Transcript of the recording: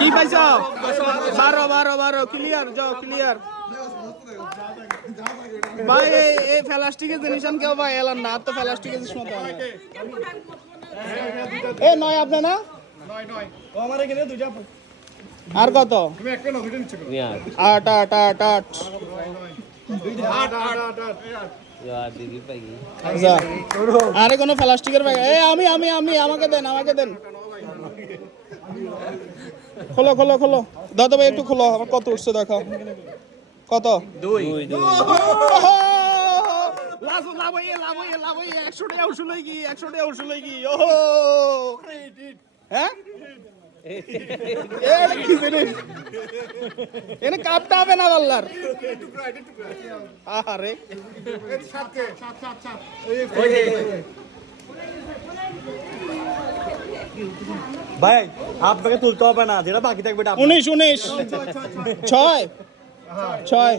কি পাইছ 12 12 12 ক্লিয়ার যাও ক্লিয়ার ভাই এই প্লাস্টিকের জিনিস আন কেউ ভাই এলান না তো প্লাস্টিকের জিনিস মত এ নয় আপনি না নয় নয় ও আমার এখানে দুইটা আর কত তুমি একটা না দুইটা নিচ্ছ 8 8 8 8 यार दीदी भाई আচ্ছা আরে কোন প্লাস্টিকের ব্যাগ এই আমি আমাকে দেন খোলো খোলো খোলো দাদা ভাই একটু খোলো আমার কত উঠছে দেখাও কত 2 লাভ লাভ 100 টাকা উঠলো কি ওহো হ্যাঁ কি জিনিস এনে কাপটা হবে না বললার আরে ভাই আপনাকে তুলতে হবে না যেটা বাকি থাকবে 19 6 6